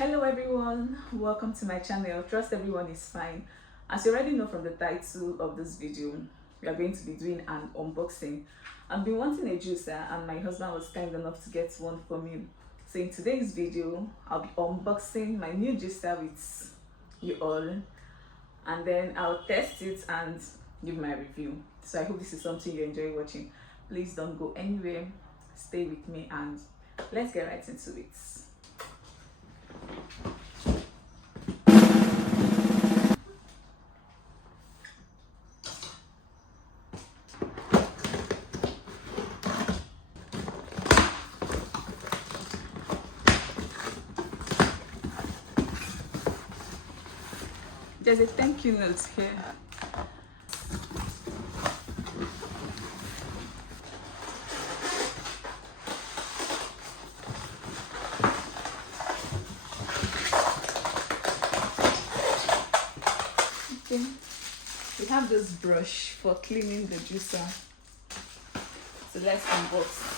Hello everyone, welcome to my channel. Trust everyone is fine. As you already know from the title of this video, we are going to be doing an unboxing. I've been wanting a juicer and my husband was kind enough to get one for me. So in today's video, I'll be unboxing my new juicer with you all, and then I'll test it and give my review. So I hope this is something you enjoy watching. Please don't go anywhere, stay with me and let's get right into it. There's a thank you note here. Okay. We have this brush for cleaning the juicer. So let's unbox.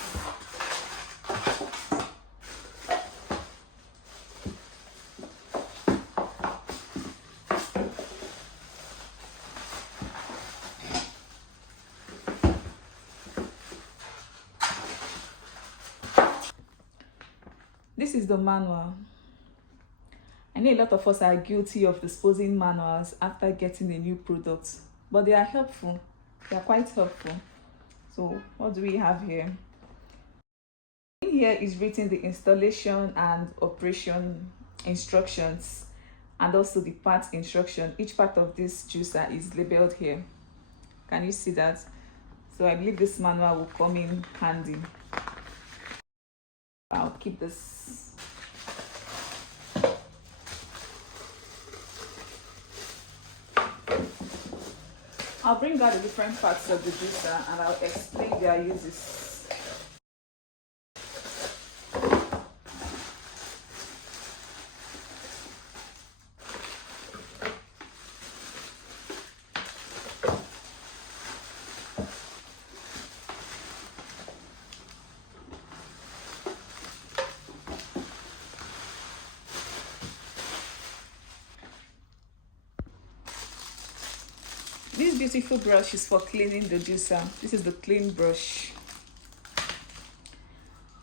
This is the manual. I know a lot of us are guilty of disposing manuals after getting a new product, but they are helpful. They are quite helpful. So what do we have here? In here is written the installation and operation instructions and also the part instruction. Each part of this juicer is labeled here. Can you see that? So I believe this manual will come in handy. I'll keep this. I'll bring out the different parts of the juicer and I'll explain their uses. This beautiful brush is for cleaning the juicer. This is the clean brush.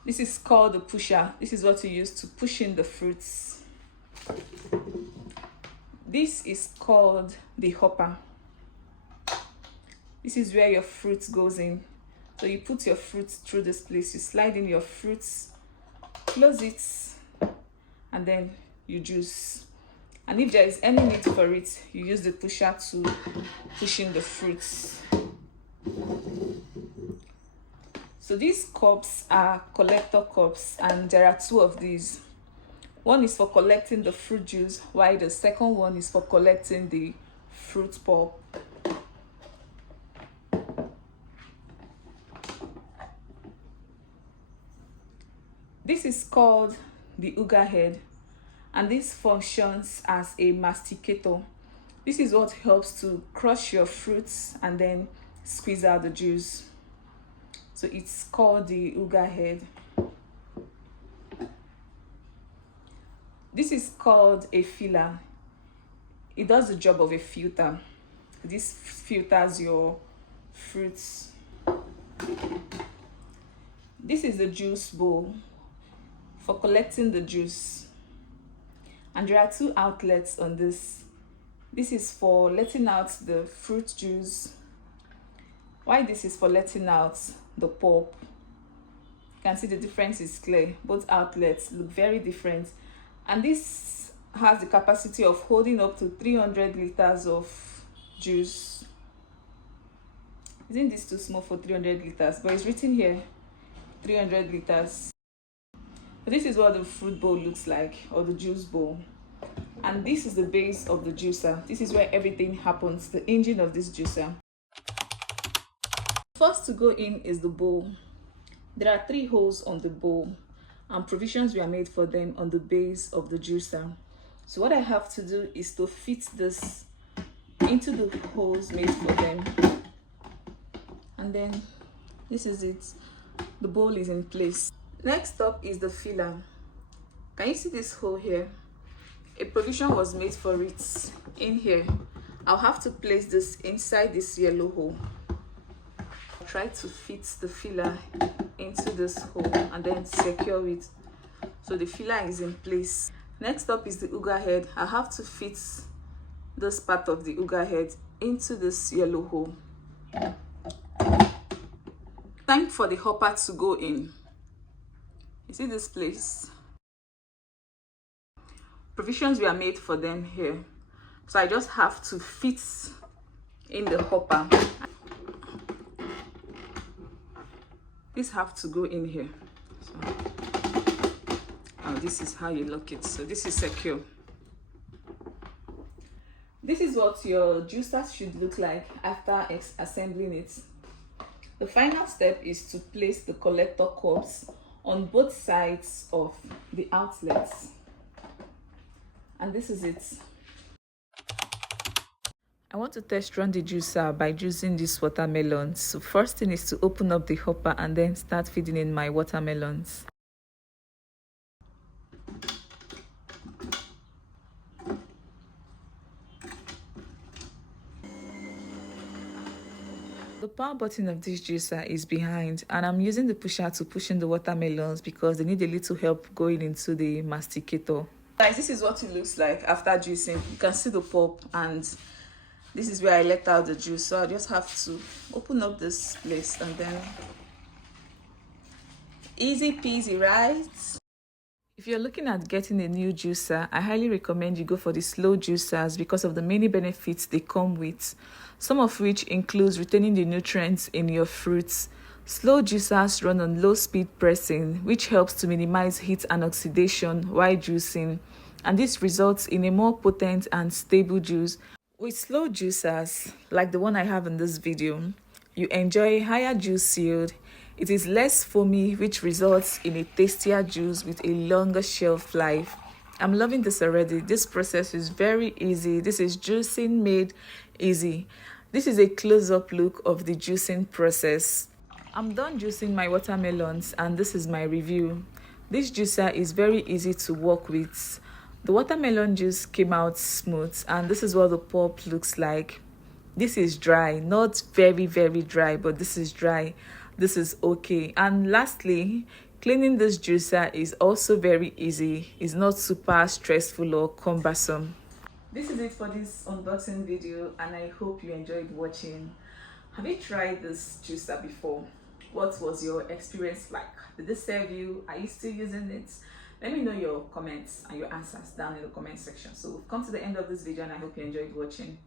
This is called the pusher. This is what you use to push in the fruits. This is called the hopper. This is where your fruit goes in. So you put your fruits through this place. You slide in your fruits, close it, and then you juice. And if there is any need for it, you use the pusher to push in the fruits. So these cups are collector cups, and there are two of these. One is for collecting the fruit juice, while the second one is for collecting the fruit pulp. This is called the Uga head, and this functions as a masticator. This is what helps to crush your fruits and then squeeze out the juice. So it's called the Uga head. This is called a filler. It does the job of a filter. This filters your fruits. This is the juice bowl for collecting the juice. And there are two outlets on this. This is for letting out the fruit juice, while this is for letting out the pulp. You can see the difference is clear. Both outlets look very different. And this has the capacity of holding up to 300 liters of juice. Isn't this too small for 300 liters? But it's written here 300 liters. So this is what the fruit bowl looks like, or the juice bowl. And this is the base of the juicer. This is where everything happens, the engine of this juicer. First to go in is the bowl. There are 3 holes on the bowl, and provisions were made for them on the base of the juicer. So what I have to do is to fit this into the holes made for them. And then this is it. The bowl is in place. Next up is the filler. Can you see this hole here? a provision was made for it in here. I'll have to place this inside this yellow hole. Try to fit the filler into this hole and then secure it so the filler is in place. Next up is the uga head. I have to fit this part of the uga head into this yellow hole. Time for the hopper to go in. You see this place? Provisions were made for them here, so I just have to fit in the hopper. These have to go in here. So, oh, this is how you lock it. So this is secure. This is what your juicer should look like after assembling it. The final step is to place the collector cups on both sides of the outlets. And this is it. I want to test run the juicer by juicing these watermelons. So first thing is to open up the hopper and then start feeding in my watermelons. The power button of this juicer is behind, and I'm using the pusher to push in the watermelons because they need a little help going into the masticator. Guys, this is what it looks like after juicing. You can see the pulp, and this is where I let out the juice. So I just have to open up this place and then easy peasy, right? If you're looking at getting a new juicer, I highly recommend you go for the slow juicers because of the many benefits they come with, some of which includes retaining the nutrients in your fruits. Slow juicers run on low speed pressing, which helps to minimize heat and oxidation while juicing, and this results in a more potent and stable juice. With slow juicers, like the one I have in this video, you enjoy higher juice yield. It is less foamy, which results in a tastier juice with a longer shelf life. I'm loving this already. This process is very easy. This is juicing made easy. This is a close-up look of the juicing process. I'm done juicing my watermelons, and this is my review. This juicer is very easy to work with. The watermelon juice came out smooth, and this is what the pulp looks like. This is dry, not very dry, but this is dry. This is okay. And lastly, cleaning this juicer is also very easy. It's not super stressful or cumbersome. This is it for this unboxing video, and I hope you enjoyed watching. Have you tried this juicer before? What was your experience like? Did this serve you? Are you still using it? Let me know your comments and your answers down in the comment section. So we've come to the end of this video, and I hope you enjoyed watching.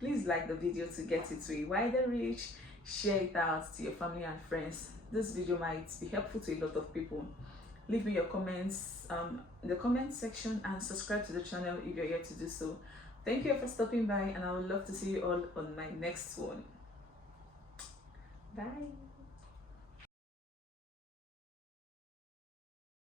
Please like the video to get it to a wider reach. Share it out to your family and friends. This video might be helpful to a lot of people. Leave me your comments in the comment section, and subscribe to the channel if you're yet to do so. Thank you for stopping by, and I would love to see you all on my next one. Bye.